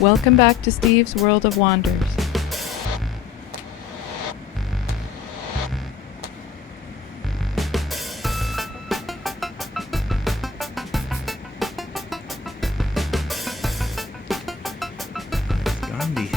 Welcome back to Steve's World of Wonders. Gandhi.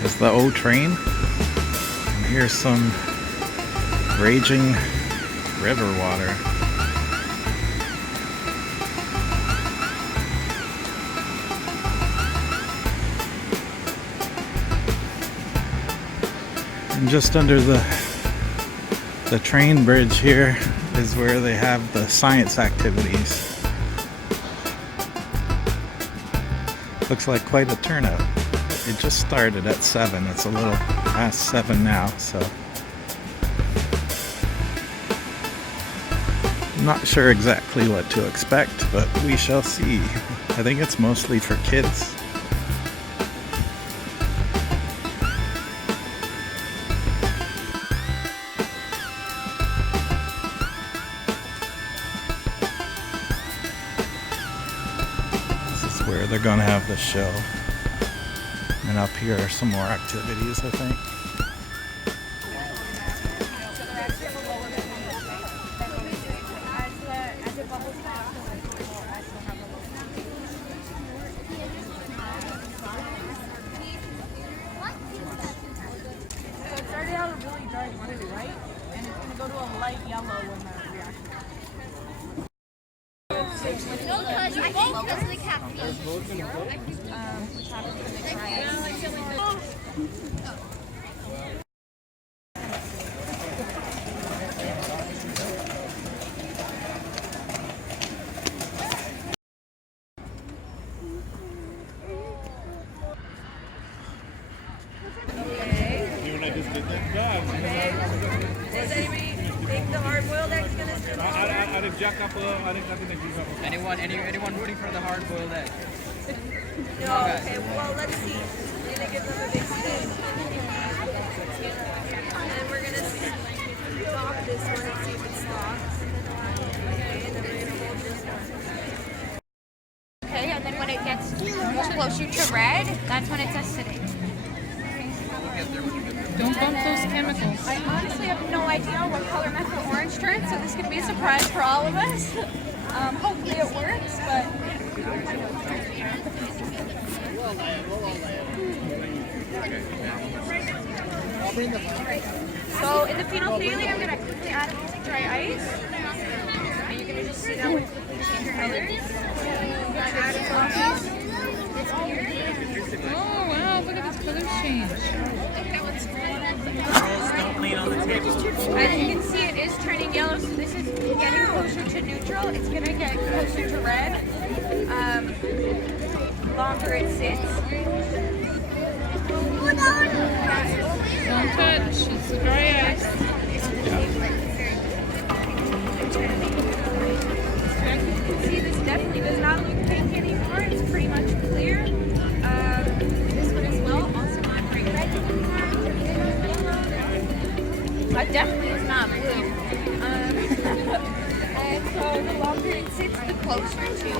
There's the old train. And here's some raging river water. And just under the train bridge here is where they have the science activities. Looks like quite a turnout. It just started at 7. It's a little past 7 now, so I'm not sure exactly what to expect, but we shall see. I think it's mostly for kids. This is where they're gonna have the show. And up here are some more activities, I think. So it started out a really dark blue, right? And it's going to go to a light yellow when the reaction. No, because I think because of the caffeine. Which happens when they dry ice. Does anybody think the hard-boiled egg's gonna stand out? Anyone rooting for the hard-boiled egg? No. Okay. Well, let's see. We're gonna give them a big spin, and then we're gonna stop this one and see if it stops. Okay, and then we're gonna hold this one. Okay, and then when it gets closer to red, that's when it's acidic. Don't bump those chemicals. I honestly have no idea what color methyl orange turns, so this could be a surprise for all of us. Hopefully it works, but... So in the phenolphthalein, I'm going to quickly add dry ice. And you're going to just see that with the colors. I'm going to add a little piece. Oh wow, look at this color change. As you can see, it is turning yellow, so this is getting closer to neutral. It's going to get closer to red. Longer it sits. Don't touch, it's dry ice. See, this definitely does not look pink anymore. It's pretty much clear. This one as well, also not bright red anymore. That definitely is not blue. And so the longer it sits, the closer to the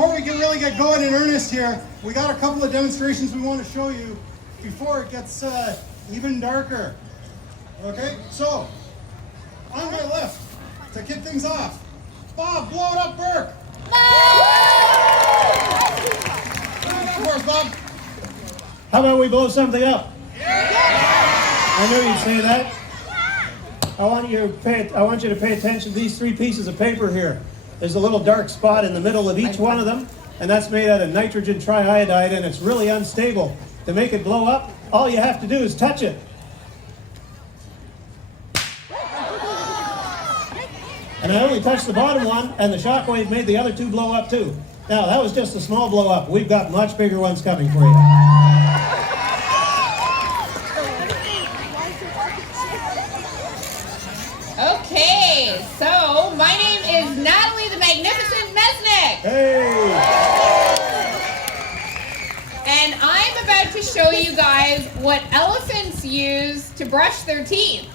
before we can really get going in earnest here, we got a couple of demonstrations we want to show you before it gets even darker. Okay, so on my left, to kick things off, Bob, blow it up, Burke. Blow it up for us, Bob. How about we blow something up? I knew you'd say that. I want you to pay attention to these three pieces of paper here. There's a little dark spot in the middle of each one of them, and that's made out of nitrogen triiodide, and it's really unstable. To make it blow up, all you have to do is touch it. And I only touched the bottom one, and the shockwave made the other two blow up too. Now, that was just a small blow up. We've got much bigger ones coming for you. Okay, so my name is Natalie the Magnificent Mesnick. Hey! And I'm about to show you guys what elephants use to brush their teeth.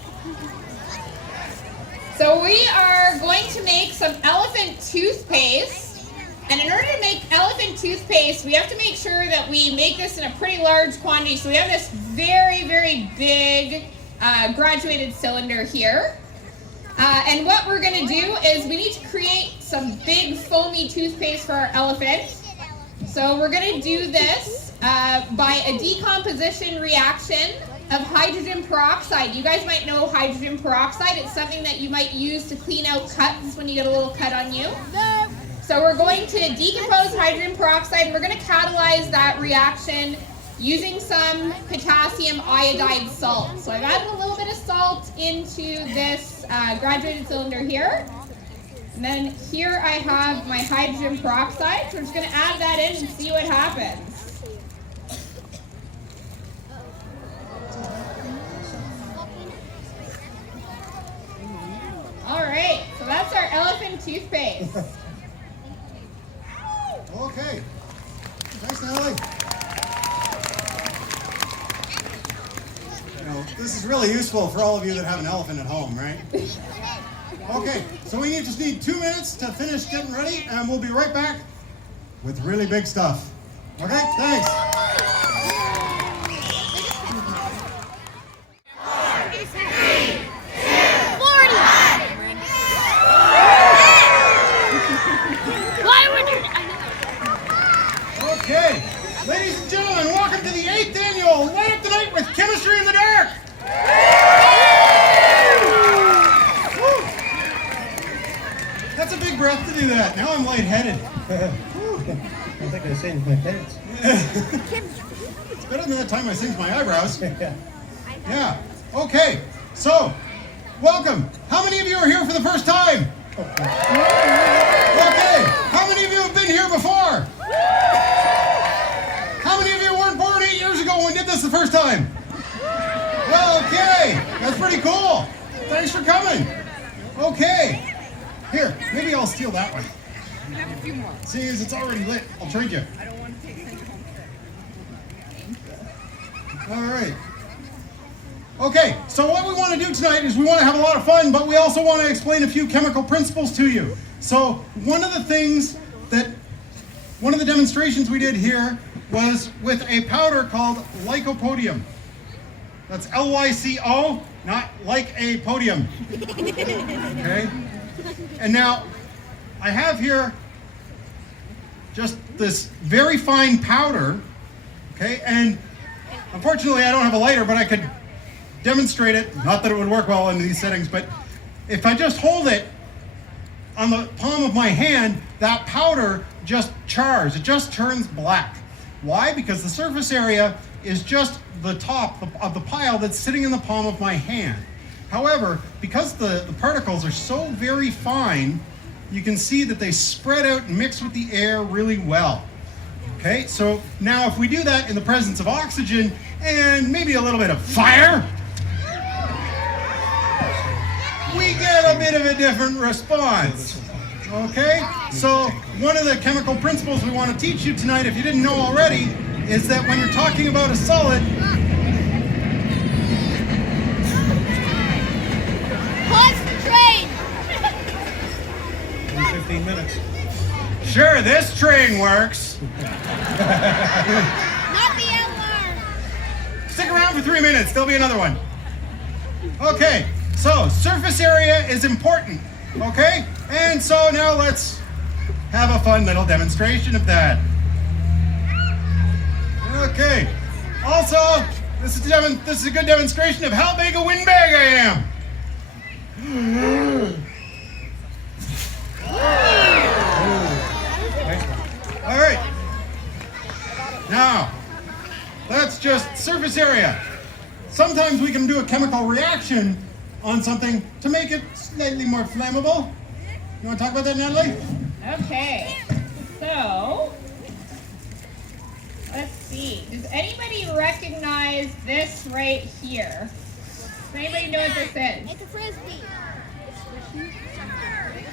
So we are going to make some elephant toothpaste. And in order to make elephant toothpaste, we have to make sure that we make this in a pretty large quantity. So we have this very, very big graduated cylinder here. And what we're going to do is we need to create some big foamy toothpaste for our elephant. So we're going to do this by a decomposition reaction of hydrogen peroxide. You guys might know hydrogen peroxide. It's something that you might use to clean out cuts when you get a little cut on you. So we're going to decompose hydrogen peroxide, and we're going to catalyze that reaction using some potassium iodide salt. So I've added a little bit of salt into this graduated cylinder here. And then here I have my hydrogen peroxide. So we're just going to add that in and see what happens. All right, so that's our elephant toothpaste. Okay. Thanks, Natalie. This is really useful for all of you that have an elephant at home, right? Okay, so we just need 2 minutes to finish getting ready, and we'll be right back with really big stuff. Okay, thanks. Okay, ladies and gentlemen, welcome to the 8th annual Light Up the Night with Chemistry in the Dark. Woo. That's a big breath to do that. Now I'm lightheaded. I think I singed my pants. It's better than that time I singed my eyebrows. Yeah. Okay, so welcome. How many of you are here for the first time? Okay, how many of you have been here before? How many of you weren't born 8 years ago when we did this the first time? Well, okay, that's pretty cool. Thanks for coming. Okay, here, maybe I'll steal that one. You have a few more. Seeing as it's already lit, I'll trade you. I don't want to take things home. All right. Okay, so what we want to do tonight is we want to have a lot of fun, but we also want to explain a few chemical principles to you. So one of the demonstrations we did here was with a powder called lycopodium. That's L-Y-C-O, not like a podium. Okay? And now, I have here just this very fine powder, okay? And unfortunately, I don't have a lighter, but I could demonstrate it. Not that it would work well in these settings, but if I just hold it on the palm of my hand, that powder just chars. It just turns black. Why? Because the surface area is just the top of the pile that's sitting in the palm of my hand. However, because the particles are so very fine, you can see that they spread out and mix with the air really well. Okay, so now if we do that in the presence of oxygen and maybe a little bit of fire, we get a bit of a different response. Okay, so one of the chemical principles we want to teach you tonight, if you didn't know already, is that when you're talking about a solid, Concentrate! 15 minutes. sure this train works. Not the alarm. Stick around for 3 minutes, there'll be another one. Okay, so surface area is important, okay? And so now let's have a fun little demonstration of that. Okay, also, this is a good demonstration of how big a windbag I am. All right, now, that's just surface area. Sometimes we can do a chemical reaction on something to make it slightly more flammable. You want to talk about that, Natalie? Okay, so let's see. Does anybody recognize this right here? Does anybody know what this is? It's a frisbee.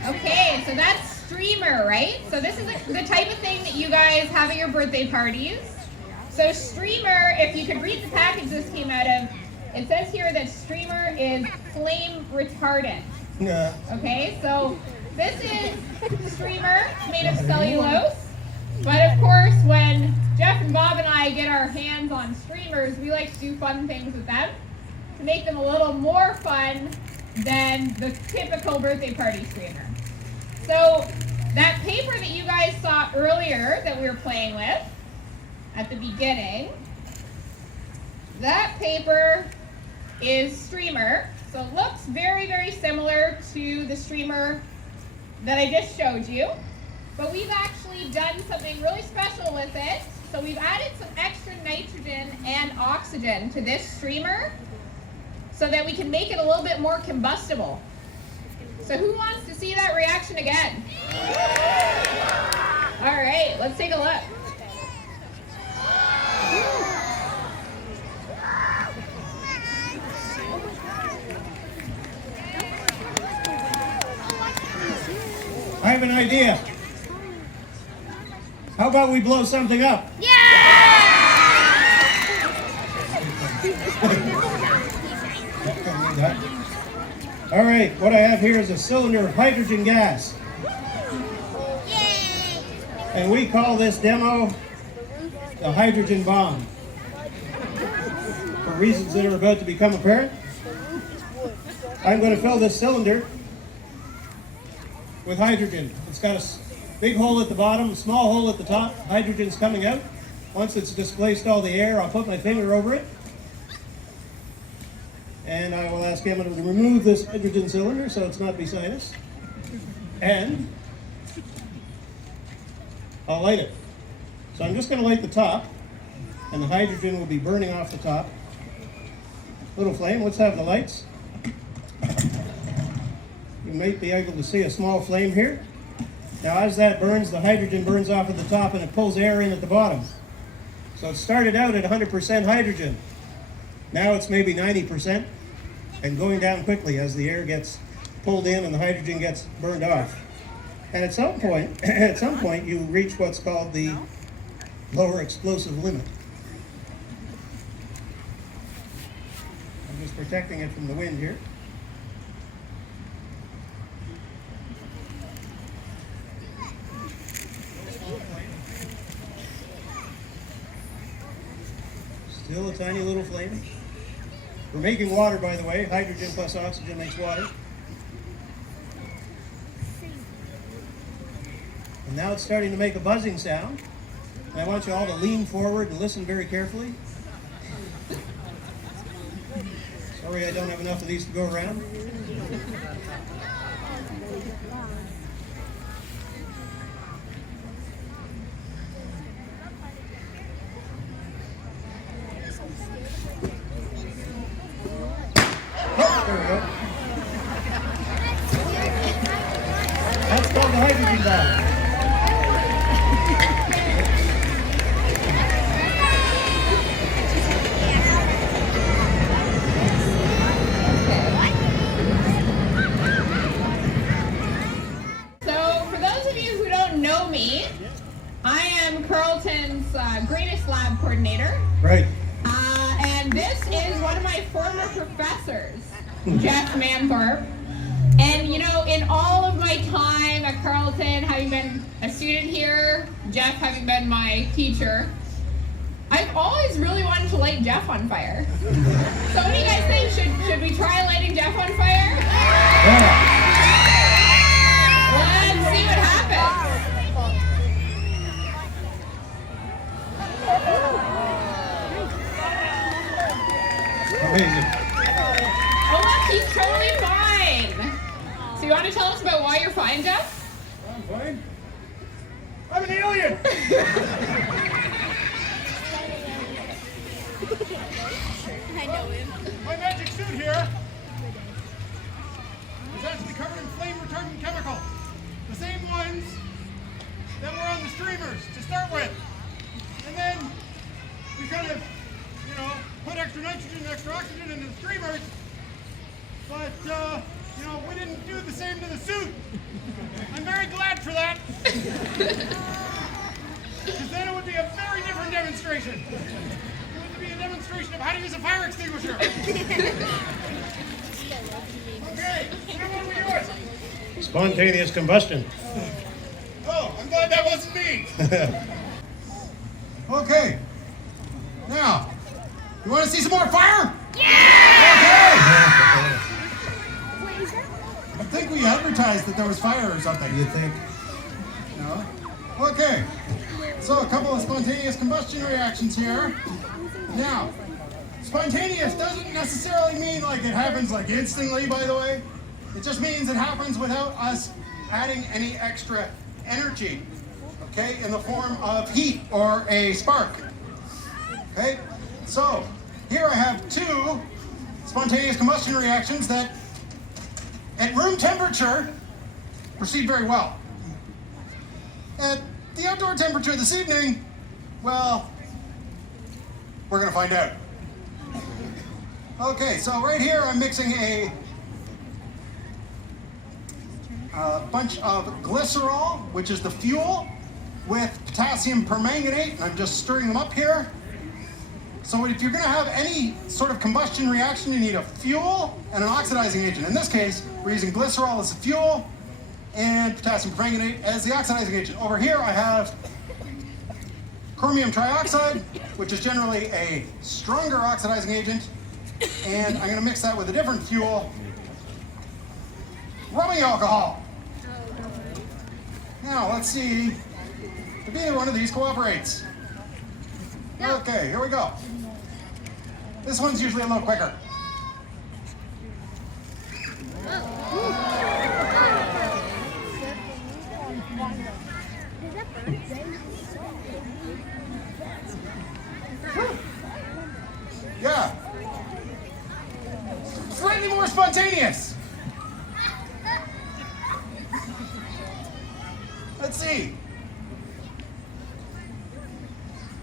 Okay, so that's streamer, right? So this is the type of thing that you guys have at your birthday parties. So streamer, if you could read the package this came out of, it says here that streamer is flame retardant. Yeah. Okay, so this is streamer made of cellulose. But of course, when Jeff and Bob and I get our hands on streamers, we like to do fun things with them to make them a little more fun than the typical birthday party streamer. So that paper that you guys saw earlier that we were playing with at the beginning, that paper is streamer. So it looks very, very similar to the streamer that I just showed you. But we've actually done something really special with it. So we've added some extra nitrogen and oxygen to this streamer so that we can make it a little bit more combustible. So who wants to see that reaction again? All right, let's take a look. I have an idea. How about we blow something up? All right, what I have here is a cylinder of hydrogen gas. And we call this demo the hydrogen bomb. For reasons that are about to become apparent, I'm going to fill this cylinder with hydrogen. It's got a big hole at the bottom, a small hole at the top. Hydrogen's coming out. Once it's displaced all the air, I'll put my finger over it. And I will ask Emma to remove this hydrogen cylinder so it's not beside us. And I'll light it. So I'm just going to light the top, and the hydrogen will be burning off the top. Little flame, let's have the lights. You might be able to see a small flame here. Now as that burns, the hydrogen burns off at the top and it pulls air in at the bottom. So it started out at 100% hydrogen. Now it's maybe 90% and going down quickly as the air gets pulled in and the hydrogen gets burned off. And at some point you reach what's called the lower explosive limit. I'm just protecting it from the wind here. Still a tiny little flame. We're making water, by the way. Hydrogen plus oxygen makes water. And now it's starting to make a buzzing sound. And I want you all to lean forward and listen very carefully. Sorry I don't have enough of these to go around. Oh, there we go. That's called the hydrogen bomb. So for those of you who don't know me, I am Carleton's greatest lab coordinator. Right. And this is one of my former professors, Jeff Manthorpe. And you know, in all of my time at Carleton, having been a student here, Jeff having been my teacher, I've always really wanted to light Jeff on fire. So what do you guys think? Should we try lighting Jeff on fire? Let's see what happens. Amazing. Oh look, he's totally fine. So you want to tell us about why you're fine, Jeff? I'm fine. I'm an alien. I know him. My magic suit here is actually covered in flame retardant chemicals. The same ones that were on the streamers to start with. And then we kind of, you know, put extra nitrogen and extra oxygen into the streamers. But, you know, we didn't do the same to the suit. I'm very glad for that. Because then it would be a very different demonstration. It would be a demonstration of how to use a fire extinguisher. Okay, now what are we doing? Spontaneous combustion. Oh, I'm glad that wasn't me. Okay. Now, you want to see some more fire? Yeah! Okay. I think we advertised that there was fire or something. You think? No? Okay. So a couple of spontaneous combustion reactions here. Now, spontaneous doesn't necessarily mean like it happens like instantly, by the way. It just means it happens without us adding any extra energy, okay, in the form of heat or a spark. Okay? So, here I have two spontaneous combustion reactions that at room temperature proceed very well. At the outdoor temperature this evening, well, we're gonna find out. Okay, so right here I'm mixing a bunch of glycerol, which is the fuel, with potassium permanganate, and I'm just stirring them up here. So if you're going to have any sort of combustion reaction, you need a fuel and an oxidizing agent. In this case, we're using glycerol as the fuel and potassium permanganate as the oxidizing agent. Over here I have chromium trioxide, which is generally a stronger oxidizing agent, and I'm going to mix that with a different fuel, rubbing alcohol. Now, let's see if either one of these cooperates. Okay, here we go. This one's usually a little quicker. Yeah. Slightly more spontaneous. Let's see.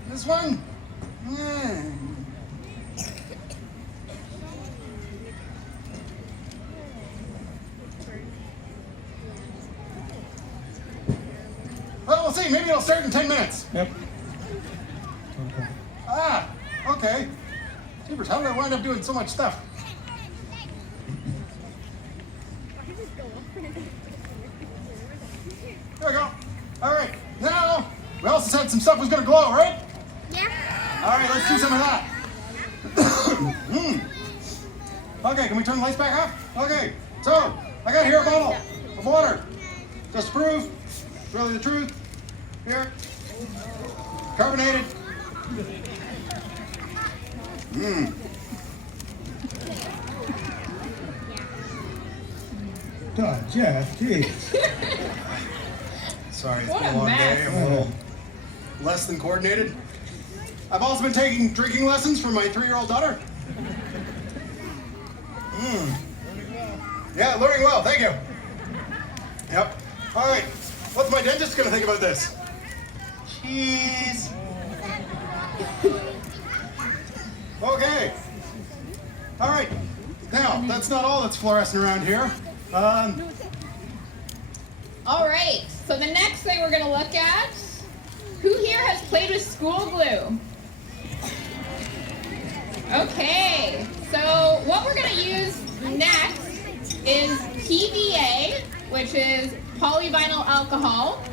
This one? Well, we'll see. Maybe it'll start in 10 minutes. Yep. Ah, okay. Jeepers, how did I wind up doing so much stuff? There we go. All right. Now, we also said some stuff was going to glow, right? Yeah. All right, let's do some of that. Okay, can we turn the lights back off? Okay, so I got here a bottle of water. Just to prove, it's really the truth. Here, carbonated. God, Jeff, geez. Sorry, it's What been a a long mess. day. I'm a little less than coordinated. I've also been taking drinking lessons from my 3-year-old daughter. Yeah, learning well, thank you. Yep. All right, what's my dentist gonna think about this? Cheese. Okay. All right, now, that's not all that's fluorescent around here. All right, so the next thing we're going to look at, who here has played with school glue? Okay, so what we're going to use next is PVA, which is polyvinyl alcohol,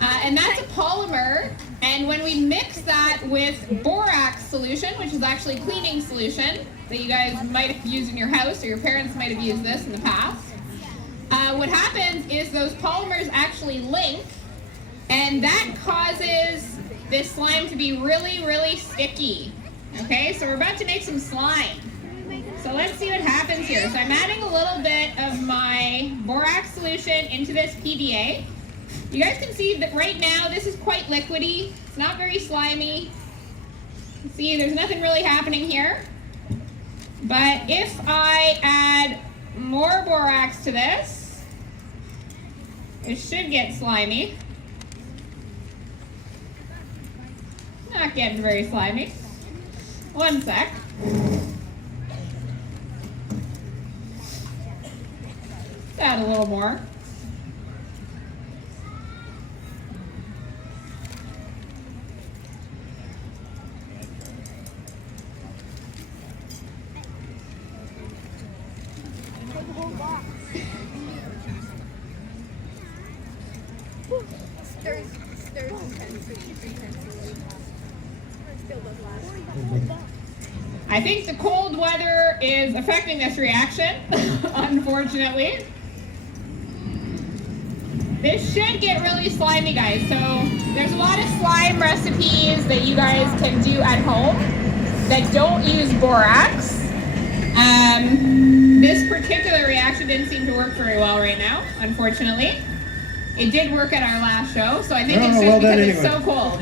and that's a polymer. And when we mix that with borax solution, which is actually cleaning solution that you guys might have used in your house, or your parents might have used this in the past, what happens is those polymers actually link, and that causes this slime to be really, really sticky. Okay, so we're about to make some slime. So let's see what happens here. So I'm adding a little bit of my borax solution into this PVA. You guys can see that right now this is quite liquidy. It's not very slimy. See, there's nothing really happening here. But if I add more borax to this, it should get slimy. Not getting very slimy. One sec. Let's add a little more. I think the cold weather is affecting this reaction, unfortunately. This should get really slimy, guys. So there's a lot of slime recipes that you guys can do at home that don't use borax. This particular reaction didn't seem to work very well right now, unfortunately. It did work at our last show, so I think it's just because it's so cold.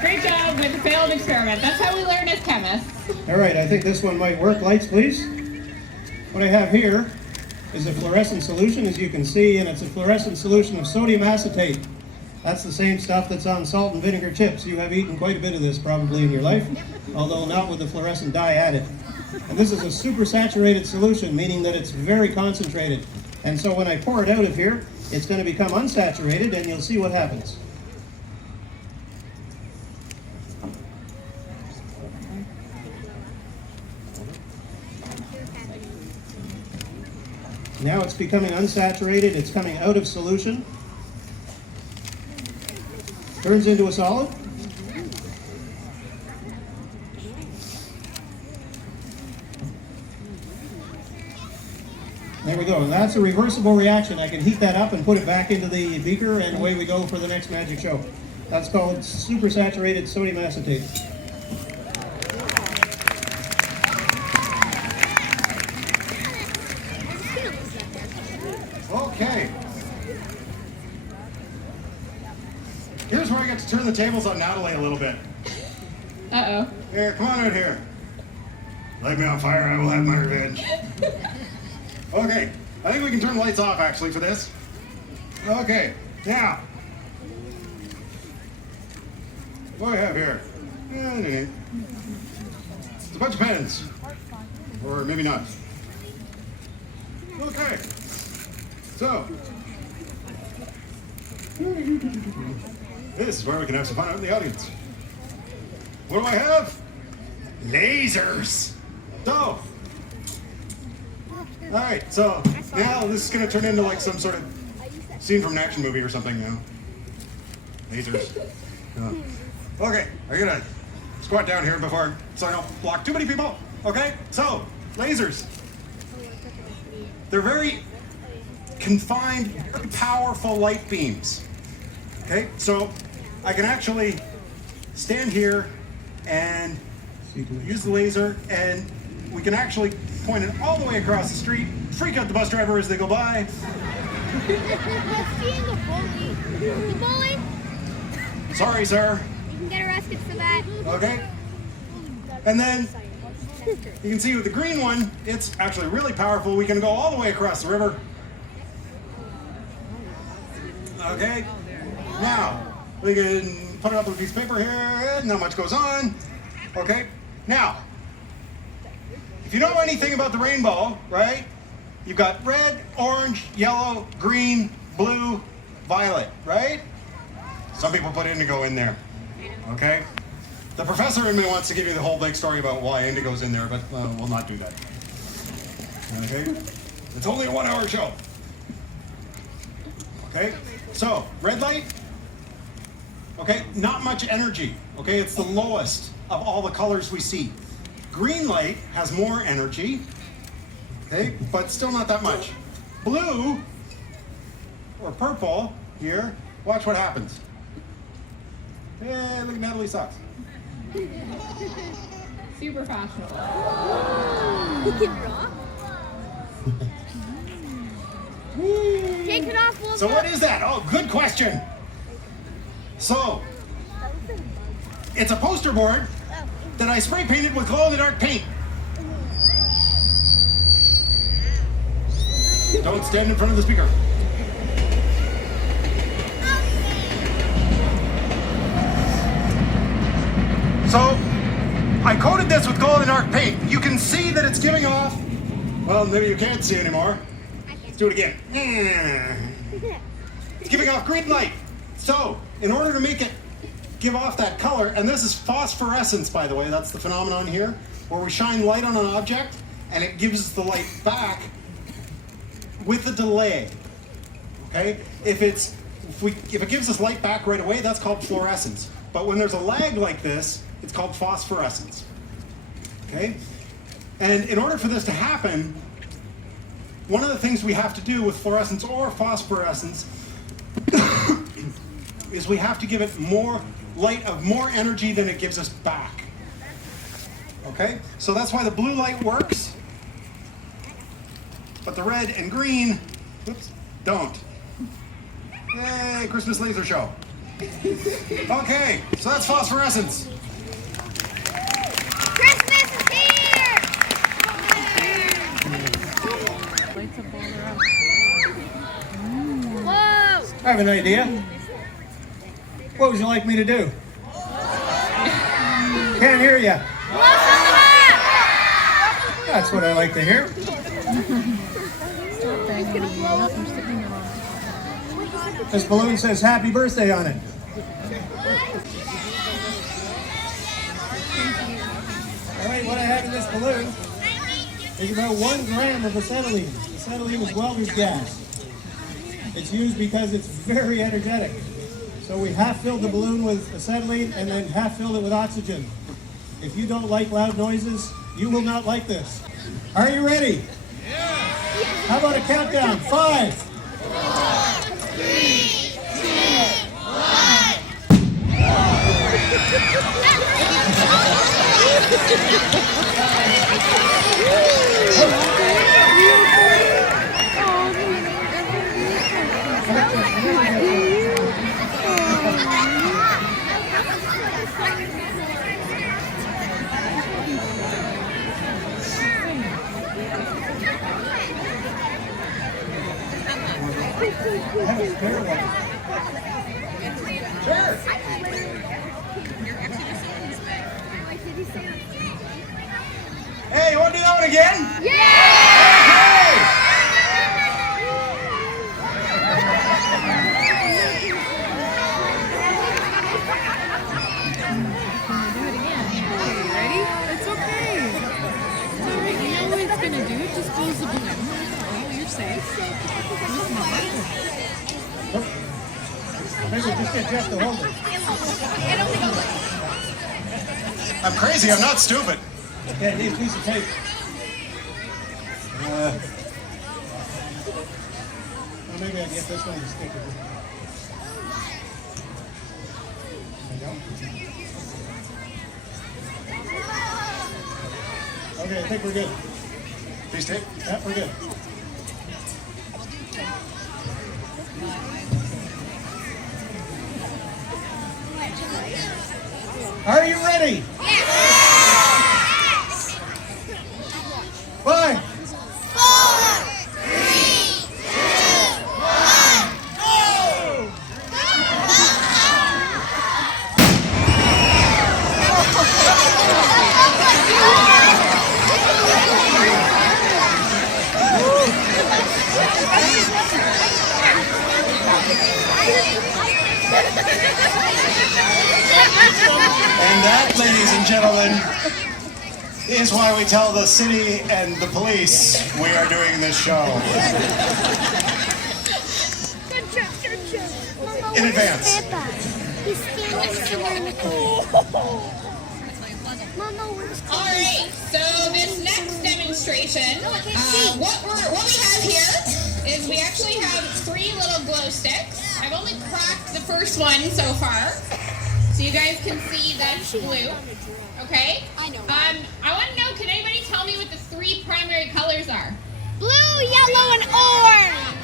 Great job with the failed experiment. That's how we learn as chemists. All right, I think this one might work. Lights, please. What I have here is a fluorescent solution, as you can see, and it's a fluorescent solution of sodium acetate. That's the same stuff that's on salt and vinegar chips. You have eaten quite a bit of this probably in your life, although not with the fluorescent dye added. And this is a supersaturated solution, meaning that it's very concentrated. And so when I pour it out of here, it's going to become unsaturated, and you'll see what happens. Now it's becoming unsaturated, it's coming out of solution. Turns into a solid. There we go, and that's a reversible reaction. I can heat that up and put it back into the beaker, and away we go for the next magic show. That's called supersaturated sodium acetate. Okay. Here's where I get to turn the tables on Natalie a little bit. Uh-oh. Here, come on out here. Light me on fire, I will have my revenge. Okay, I think we can turn the lights off actually for this. Okay, now. What do I have here? It's a bunch of pens. Or maybe not. Okay. So, this is where we can have some fun out in the audience. What do I have? Lasers. So, all right, so now this is going to turn into like some sort of scene from an action movie or something now. Lasers. Okay, I'm going to squat down here before, so I don't block too many people. Okay, so lasers. They're very confined, very powerful light beams. Okay, so I can actually stand here and use the laser, and we can actually point it all the way across the street, freak out the bus driver as they go by. The bully? Sorry, sir. You can get arrested for that. Okay. And then you can see with the green one, it's actually really powerful. We can go all the way across the river. Okay. Now, we can put it up on a piece of paper here. Not much goes on. Okay. Now, if you know anything about the rainbow, right? You've got red, orange, yellow, green, blue, violet, right? Some people put indigo in there. Okay. The professor in me wants to give you the whole big story about why indigo's in there, but we'll not do that. Okay? It's only a 1 hour show. Okay? So, red light. Okay, not much energy. Okay, it's the lowest of all the colors we see. Green light has more energy. Okay, but still not that much. Blue or purple here, watch what happens. Hey, look at Natalie's socks. Super fashionable. He can draw. Take it off, Wolf. So what is that? Oh, good question. So, it's a poster board that I spray painted with glow-in-the-dark paint. Don't stand in front of the speaker. So, I coated this with glow-in-the-dark paint. You can see that it's giving off, well, maybe you can't see anymore. Let's do it again. It's giving off green light. So, in order to make it give off that color, and this is phosphorescence, by the way, that's the phenomenon here, where we shine light on an object and it gives us the light back with a delay. Okay? If it gives us light back right away, that's called fluorescence. But when there's a lag like this, it's called phosphorescence. Okay? And in order for this to happen, one of the things we have to do with fluorescence or phosphorescence is we have to give it more light of more energy than it gives us back. Okay? So that's why the blue light works, but the red and green, oops, don't. Yay, Christmas laser show. Okay, so that's phosphorescence. Christmas is here! Lights up all around. Whoa! I have an idea. What would you like me to do? Can't hear ya. That's what I like to hear. This balloon says happy birthday on it. All right, what I have in this balloon is about 1 gram of acetylene. Acetylene is welder's gas. It's used because it's very energetic. So we half filled the balloon with acetylene and then half filled it with oxygen. If you don't like loud noises, you will not like this. Are you ready? Yeah. How about a countdown? 5, 4, 3, 2, 1. Sure. Hey, you want to do that one again? Yeah! Ready? It's okay. It's alright. You know what it's gonna do? It just blows the balloon. You're safe. Maybe just get Jeff to hold it. I'm crazy, I'm not stupid. Okay, I need a piece of tape. Well, maybe I can get this one to stick with it. There you go. Okay, I think we're good. Piece of tape? Yep, we're good. Are you ready? Yes! 5, 4, 3, 2, 1, go! And that, ladies and gentlemen, is why we tell the city and the police we are doing this show. In advance. He's standing somewhere in the corner. Mama, where's Peppa? Alright, so this next demonstration, what we have here is we actually have 3 little glow sticks. I've only cracked the first one so far, so you guys can see that's blue. Okay? I know. I want to know, can anybody tell me what the 3 primary colors are? Blue, yellow, and orange.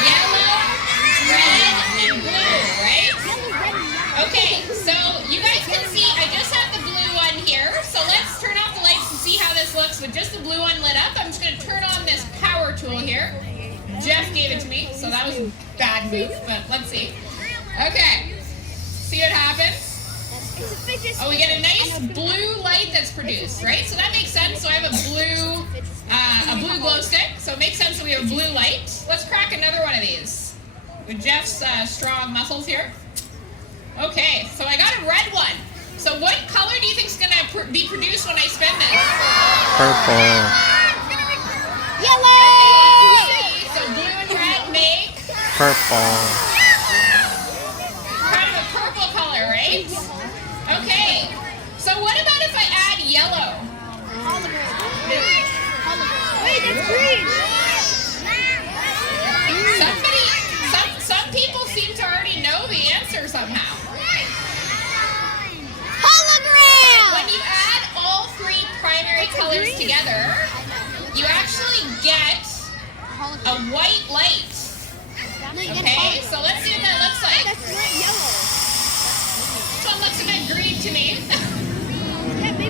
Yellow, red, and blue, right? Okay, so you guys can see I just have the blue one here. So let's turn off the lights and see how this looks with just the blue one lit up. I'm just going to turn on this power tool here. Jeff gave it to me, so that was a bad move, but let's see. Okay, see what happens? Oh, we get a nice blue light that's produced, right? So that makes sense. So I have a blue glow stick. So it makes sense that we have a blue light. Let's crack another one of these with Jeff's strong muscles here. Okay, so I got a red one. So what color do you think is going to be produced when I spin this? Purple. Yellow. Okay, so blue and red make Purple. kind of a purple color, right? Okay, so what about if I add yellow? Wait, it's green. Some people seem to already know the answer somehow. Hologram. When you add all 3 primary colors together, you actually get a white light. Okay, so let's see what that looks like. That's not yellow. This one looks a bit green to me.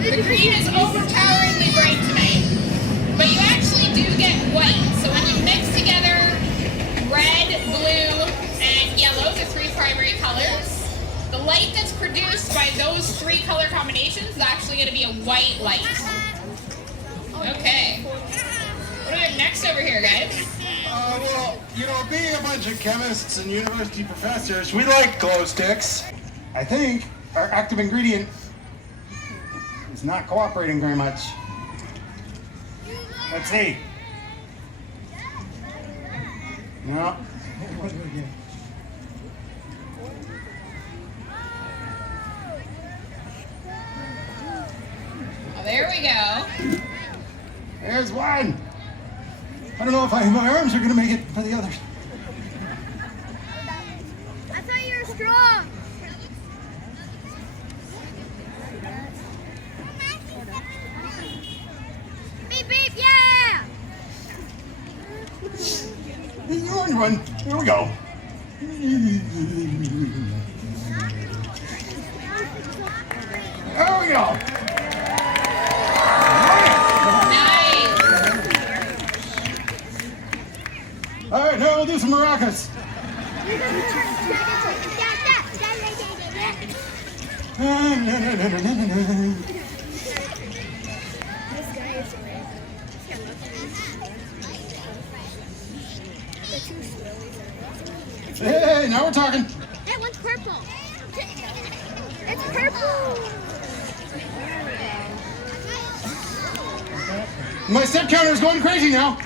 The green is overpoweringly bright tonight. But you actually do get white. So when you mix together red, blue, and yellow, the 3 primary colors, the light that's produced by those 3 color combinations is actually going to be a white light. Okay. What do we have next over here, guys? Well, you know, being a bunch of chemists and university professors, we like glow sticks. I think our active ingredient is not cooperating very much. Let's see. No. Oh, there we go. There's one. I don't know if my arms are going to make it for the others. I thought you were strong. Beep, beep, yeah. The orange one. Here we go. There we go. Nice. All right, now we'll do some maracas. Hey, now we're talking. That one's purple. It's purple. My step counter is going crazy now.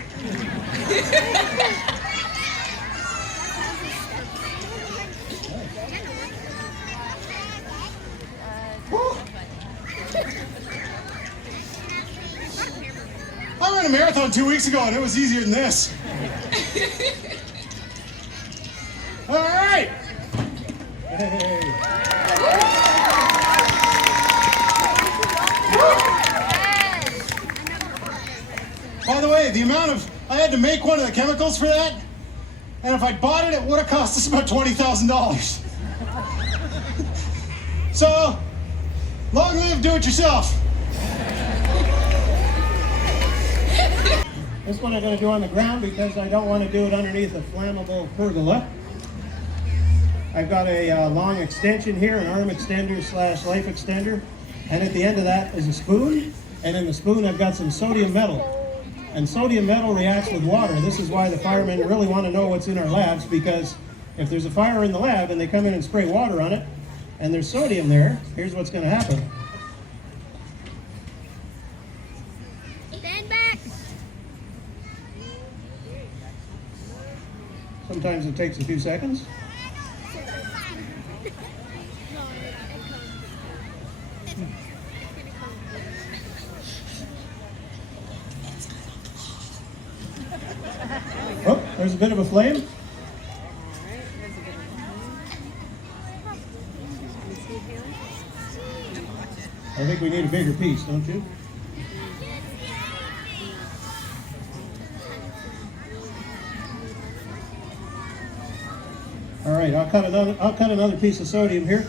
I ran a marathon 2 weeks ago and it was easier than this. All right. By the way, the amount of, I had to make one of the chemicals for that, and if I'd bought it, it would have cost us about $20,000. So, long live do-it-yourself. This one I'm going to do on the ground because I don't want to do it underneath a flammable pergola. I've got a long extension here, an arm extender / life extender, and at the end of that is a spoon, and in the spoon I've got some sodium metal. And sodium metal reacts with water. This is why the firemen really want to know what's in our labs, because if there's a fire in the lab and they come in and spray water on it, and there's sodium there, here's what's going to happen. Sometimes it takes a few seconds. Oh, there's a bit of a flame. I think we need a bigger piece, don't you? All right, I'll cut another piece of sodium here.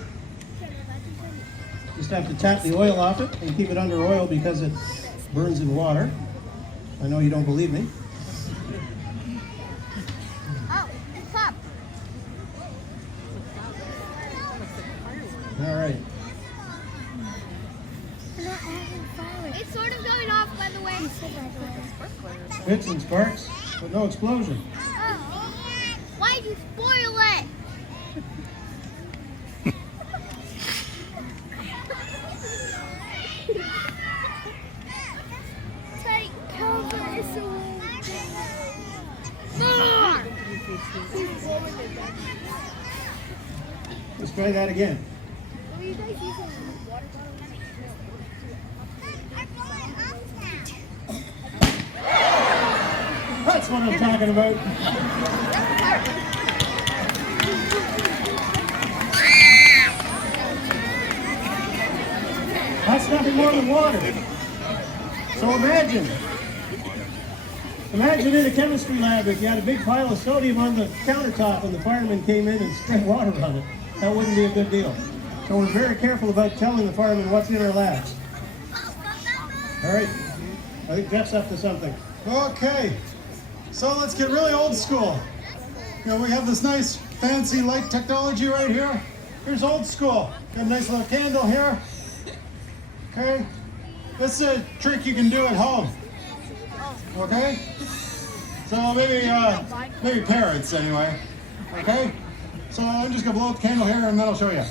Just have to tap the oil off it and keep it under oil because it burns in water. I know you don't believe me. Oh, it's up. All right. It's sort of going off, by the way. Bits and sparks, but no explosion. Oh. Why'd you spoil it? Take cover, it's a more. Let's try that again. Were you guys using water bottles? That's what I'm talking about. That's nothing more than water. So imagine in a chemistry lab if you had a big pile of sodium on the countertop and the fireman came in and sprayed water on it. That wouldn't be a good deal. So we're very careful about telling the firemen what's in our labs. All right, I think Jeff's up to something. Okay, so let's get really old school. You know, we have this nice fancy light technology right here. Here's old school. Got a nice little candle here. Okay, this is a trick you can do at home. Okay, so maybe parents anyway. Okay, so I'm just gonna blow out the candle here and then I'll show you.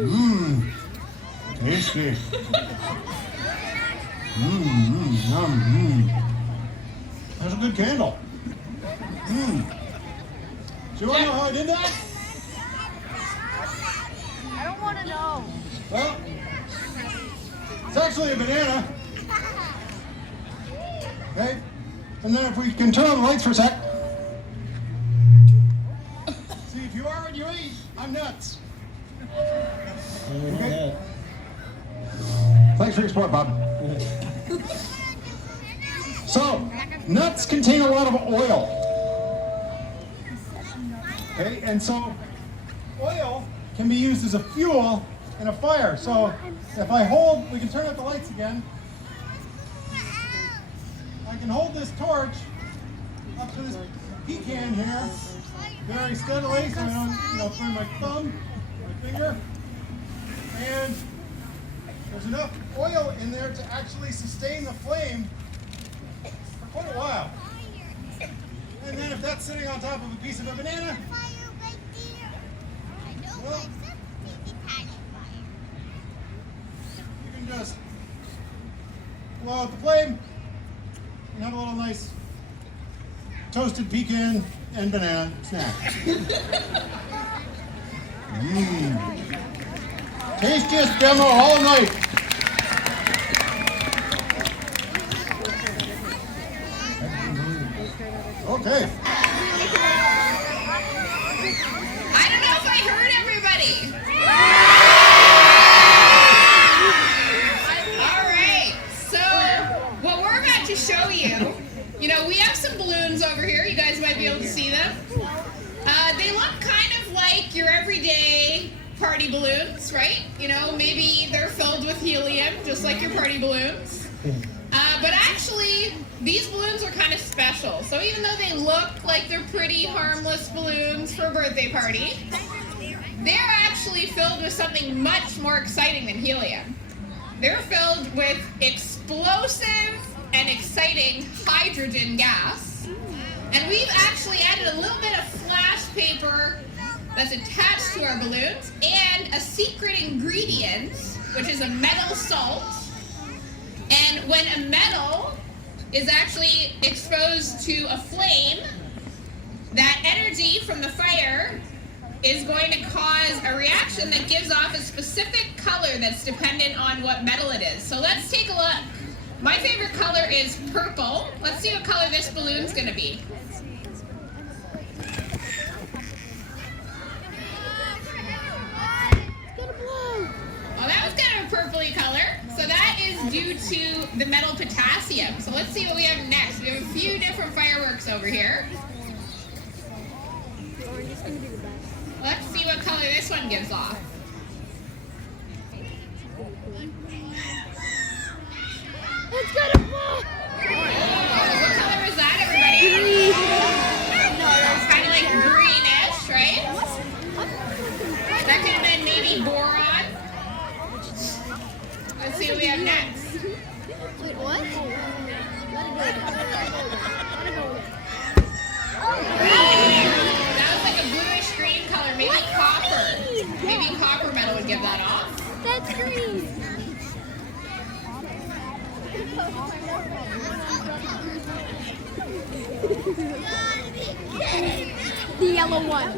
Mmm, tasty. That's a good candle. Do you want to know how I did that? I don't want to know. Well, it's actually a banana. Okay, and then if we can turn on the lights for a sec. See, if you are what you eat, I'm nuts. Okay. Thanks for your support, Bob. So, nuts contain a lot of oil. Okay, and so oil can be used as a fuel in a fire. So if I hold, we can turn up the lights again. I can hold this torch up to this pecan here very steadily so I don't, burn my thumb, my finger. And there's enough oil in there to actually sustain the flame for quite a while. And then if that's sitting on top of a piece of a banana, well, you can just blow out the flame and have a little nice toasted pecan and banana snack. Tastiest demo all night. Okay. I don't know if I heard everybody. All right, so what we're about to show you, we have some balloons over here. You guys might be able to see them. They look kind of like your everyday party balloons, right? Maybe they're filled with helium, just like your party balloons. But actually, these balloons are kind of special. So even though they look like they're pretty harmless balloons for a birthday party, they're actually filled with something much more exciting than helium. They're filled with explosive and exciting hydrogen gas. And we've actually added a little bit of flash paper that's attached to our balloons and a secret ingredient, which is a metal salt. And when a metal is actually exposed to a flame, that energy from the fire is going to cause a reaction that gives off a specific color that's dependent on what metal it is. So let's take a look. My favorite color is purple. Let's see what color this balloon's going to be. Oh, that was kind of a purpley color. So that is due to the metal potassium. So let's see what we have next. We have a few different fireworks over here. Let's see what color this one gives off. It's gonna fall! What color is that, everybody? It's kind of like greenish, right? That could have been maybe boron. Let's see what we have next. Wait, what? That was like a bluish green color, maybe copper. Maybe copper metal would give that off. That's green! The yellow one.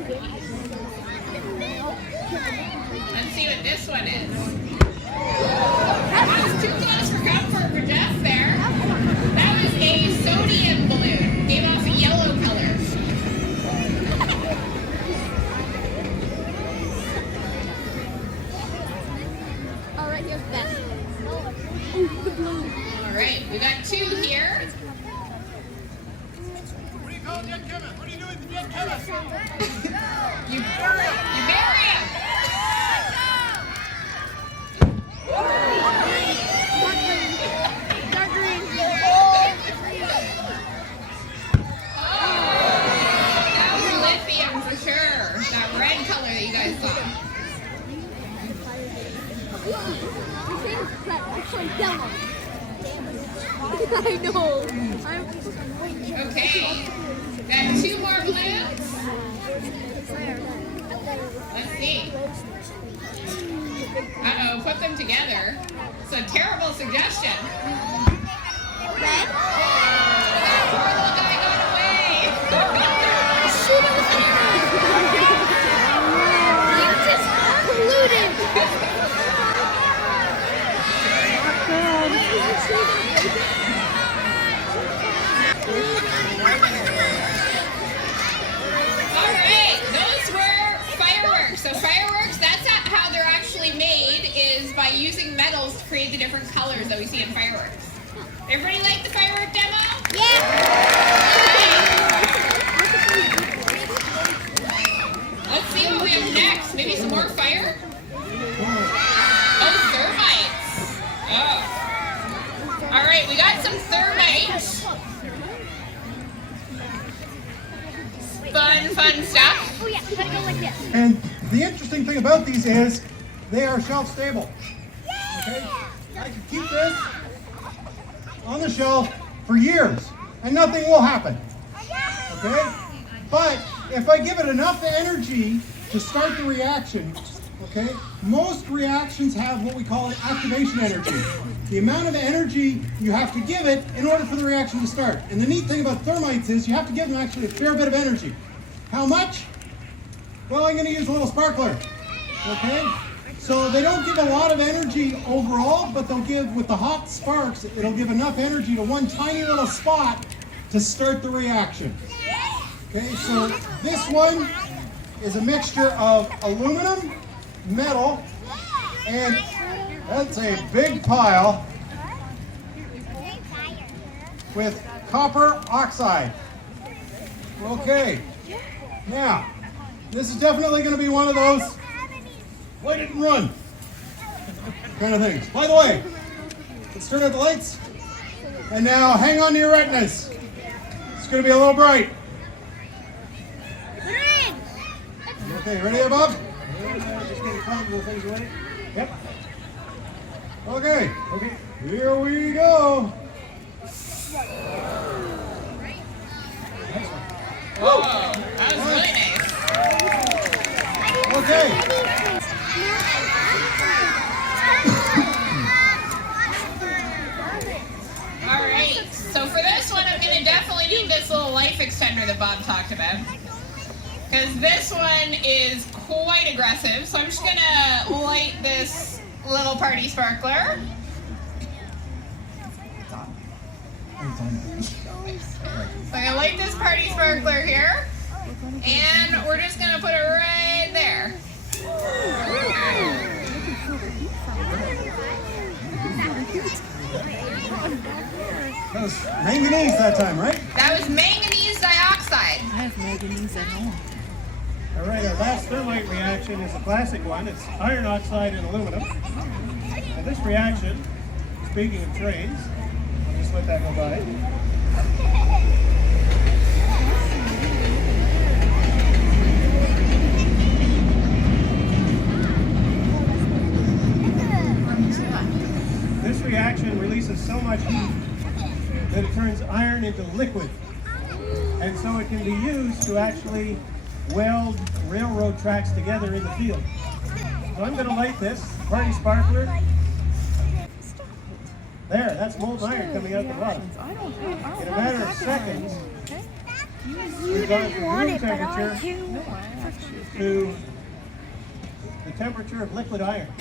Let's see what this one is. That was too close for comfort for Jeff there. That was a sodium balloon. Gave off a yellow color. All right, here's best. All right, we got two here. You bury him. Dark green. That was lithium for sure. That red color that you guys saw. I know. Okay, got two more balloons. Let's see. Uh-oh, put them together. It's a terrible suggestion. Red? That poor little guy got away. Shoot him with an arrow. You just polluted. Alright, those were fireworks. So fireworks, that's how they're actually made, is by using metals to create the different colors that we see in fireworks. Everybody like the firework demo? Yeah. Let's see what we have next. Maybe some more fire? Oh, thermites. Oh. Alright, we got some thermites. Fun stuff. Oh yeah, you gotta go like this. And the interesting thing about these is they are shelf stable. Okay? I can keep this on the shelf for years and nothing will happen. Okay? But if I give it enough energy to start the reaction, okay, most reactions have what we call activation energy. The amount of energy you have to give it in order for the reaction to start. And the neat thing about thermites is you have to give them actually a fair bit of energy. How much? Well, I'm going to use a little sparkler. Okay? So they don't give a lot of energy overall, but they'll give, with the hot sparks, it'll give enough energy to one tiny little spot to start the reaction. Okay, so this one is a mixture of aluminum, metal, and that's a big pile with copper oxide. Okay, now this is definitely going to be one of those light it and run kind of things. By the way, let's turn out the lights, and now hang on to your retinas. It's going to be a little bright. Okay, ready there, Bob? Yep. Okay. Here we go. Whoa, that was really nice. Okay. All right, so for this extender that Bob talked about. Because this one is quite aggressive. So I'm just gonna light this little party sparkler. So I'm gonna light this party sparkler here. And we're just gonna put it right there. That was manganese that time, right? That was manganese dioxide. I have manganese at home. All right, our last thermite reaction is a classic one. It's iron oxide and aluminum. And this reaction, speaking of trains, I'll just let that go by. This reaction releases so much heat that it turns iron into liquid. And so it can be used to actually weld railroad tracks together in the field. So I'm going to light this party sparkler. There, that's molten iron coming out the bottom. In a matter of seconds, we've gone from room temperature to the temperature of liquid iron.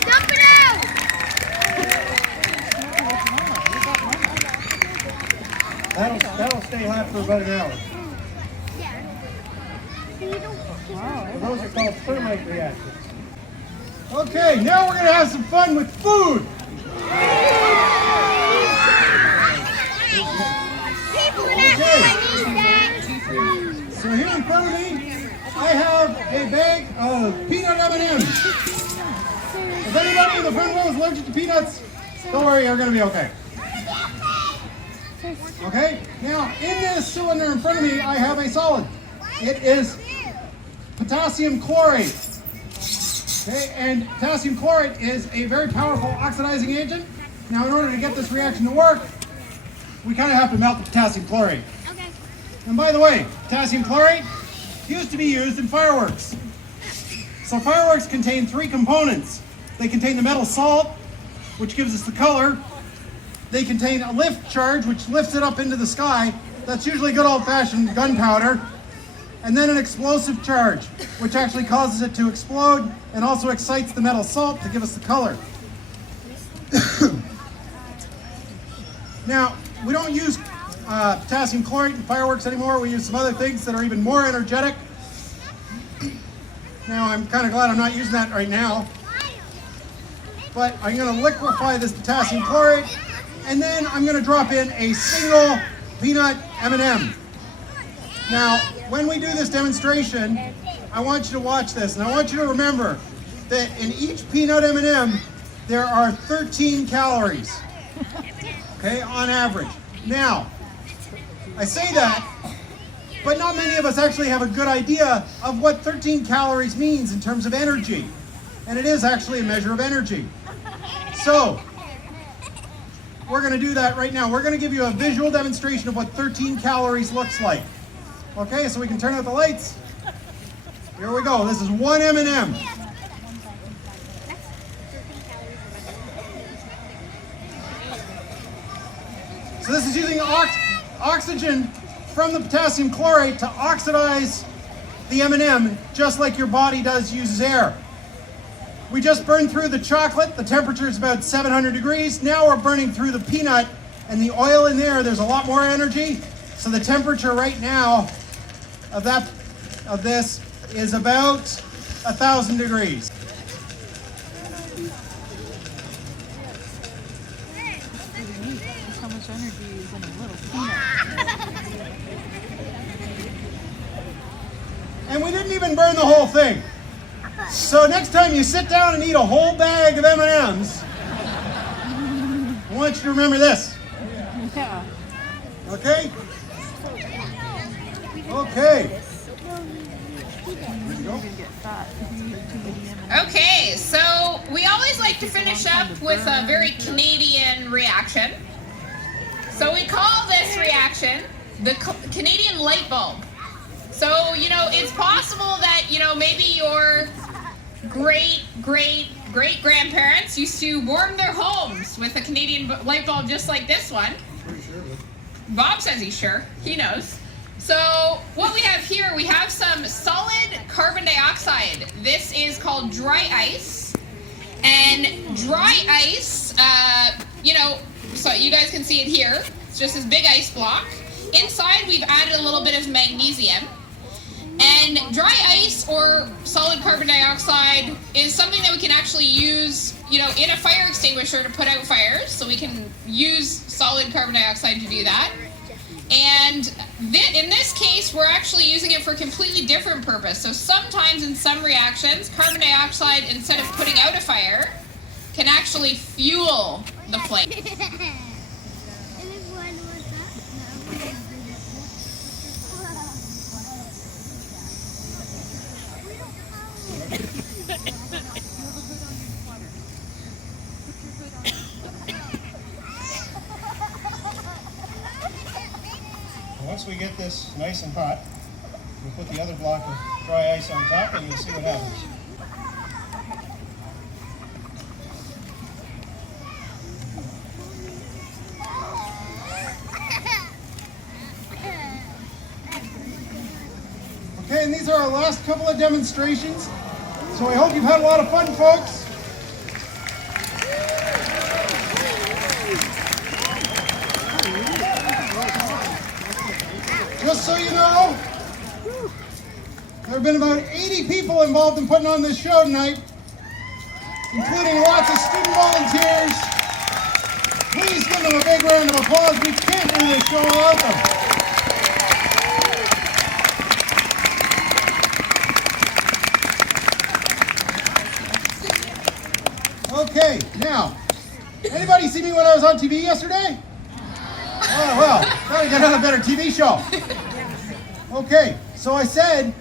Dump it out! That'll stay hot for about an hour. So those are called thermite reactions. Okay, now we're going to have some fun with food. So here in front of me, I have a bag of peanut M&Ms. If anybody in the front row is allergic to peanuts, don't worry, you're going to be okay. Okay, now in this cylinder in front of me, I have a solid. It is potassium chlorate. Okay, and potassium chlorate is a very powerful oxidizing agent. Now in order to get this reaction to work, we kind of have to melt the potassium chlorate. Okay. And by the way, potassium chlorate used to be used in fireworks. So fireworks contain three components. They contain the metal salt, which gives us the color. They contain a lift charge, which lifts it up into the sky. That's usually good old-fashioned gunpowder. And then an explosive charge, which actually causes it to explode and also excites the metal salt to give us the color. Now, we don't use potassium chlorate in fireworks anymore. We use some other things that are even more energetic. Now, I'm kind of glad I'm not using that right now. But I'm going to liquefy this potassium chlorate, and then I'm going to drop in a single peanut M&M. Now, when we do this demonstration, I want you to watch this, and I want you to remember that in each peanut M&M, there are 13 calories, okay, on average. Now, I say that, but not many of us actually have a good idea of what 13 calories means in terms of energy, and it is actually a measure of energy. So, we're going to do that right now. We're going to give you a visual demonstration of what 13 calories looks like. Okay, so we can turn out the lights. Here we go. This is one M&M. So this is using oxygen from the potassium chlorate to oxidize the M&M, just like your body uses air. We just burned through the chocolate. The temperature is about 700 degrees. Now we're burning through the peanut and the oil in there. There's a lot more energy. So the temperature right now of this is about 1,000 degrees. That's how much energy is in a little peanut. And we didn't even burn the whole thing. So next time you sit down and eat a whole bag of M&Ms, I want you to remember this. Yeah. Okay? Okay. Okay, so we always like to finish up with a very Canadian reaction. So we call this reaction the Canadian light bulb. So, you know, it's possible that, you know, maybe your great-grandparents used to warm their homes with a Canadian light bulb just like this one. Bob says he's sure. He knows. So what we have here, we have some solid carbon dioxide. This is called dry ice. And dry ice, so you guys can see it here. It's just this big ice block. Inside, we've added a little bit of magnesium. And dry ice or solid carbon dioxide is something that we can actually use, in a fire extinguisher to put out fires. So we can use solid carbon dioxide to do that. And in this case, we're actually using it for a completely different purpose. So sometimes in some reactions, carbon dioxide, instead of putting out a fire, can actually fuel the flame. Once we get this nice and hot, we'll put the other block of dry ice on top and you'll see what happens. Okay, and these are our last couple of demonstrations. So I hope you've had a lot of fun, folks. Just so you know, there have been about 80 people involved in putting on this show tonight, including lots of student volunteers. Please give them a big round of applause. We can't do this show without them. Okay, now, anybody see me when I was on TV yesterday? Oh, well, gotta get on a better TV show. Okay, so I said,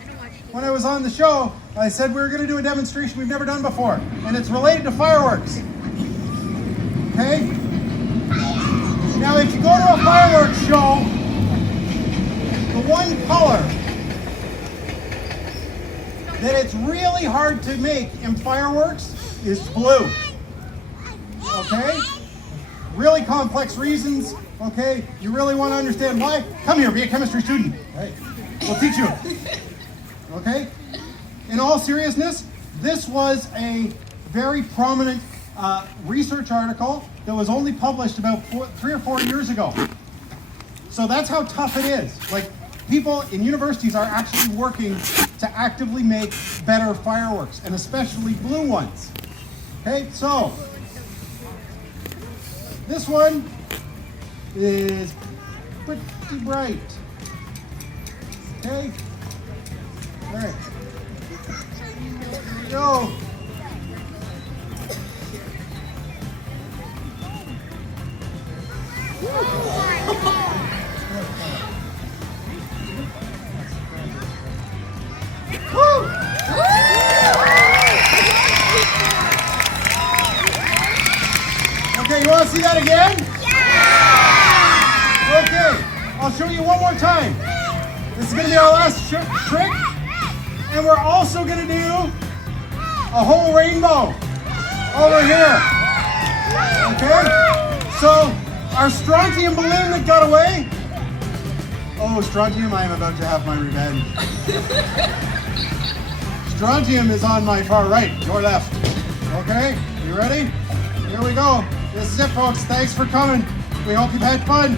when I was on the show, I said we were gonna do a demonstration we've never done before, and it's related to fireworks. Okay? Now, if you go to a fireworks show, the one color that it's really hard to make in fireworks is blue. Okay? Really complex reasons. Okay? You really want to understand why? Come here, be a chemistry student. Right? We'll teach you. Okay? In all seriousness, this was a very prominent research article that was only published about 3 or 4 years ago. So that's how tough it is. Like, people in universities are actually working to actively make better fireworks, and especially blue ones. Okay, so this one is pretty bright. Okay, all right, here we go. Okay, you want to see that again? Yeah! Okay, I'll show you one more time. This is going to be our last trick. And we're also going to do a whole rainbow over here. Okay? So, our strontium balloon that got away. Oh, strontium, I am about to have my revenge. Strontium is on my far right, your left. Okay, you ready? Here we go. This is it, folks. Thanks for coming. We hope you've had fun.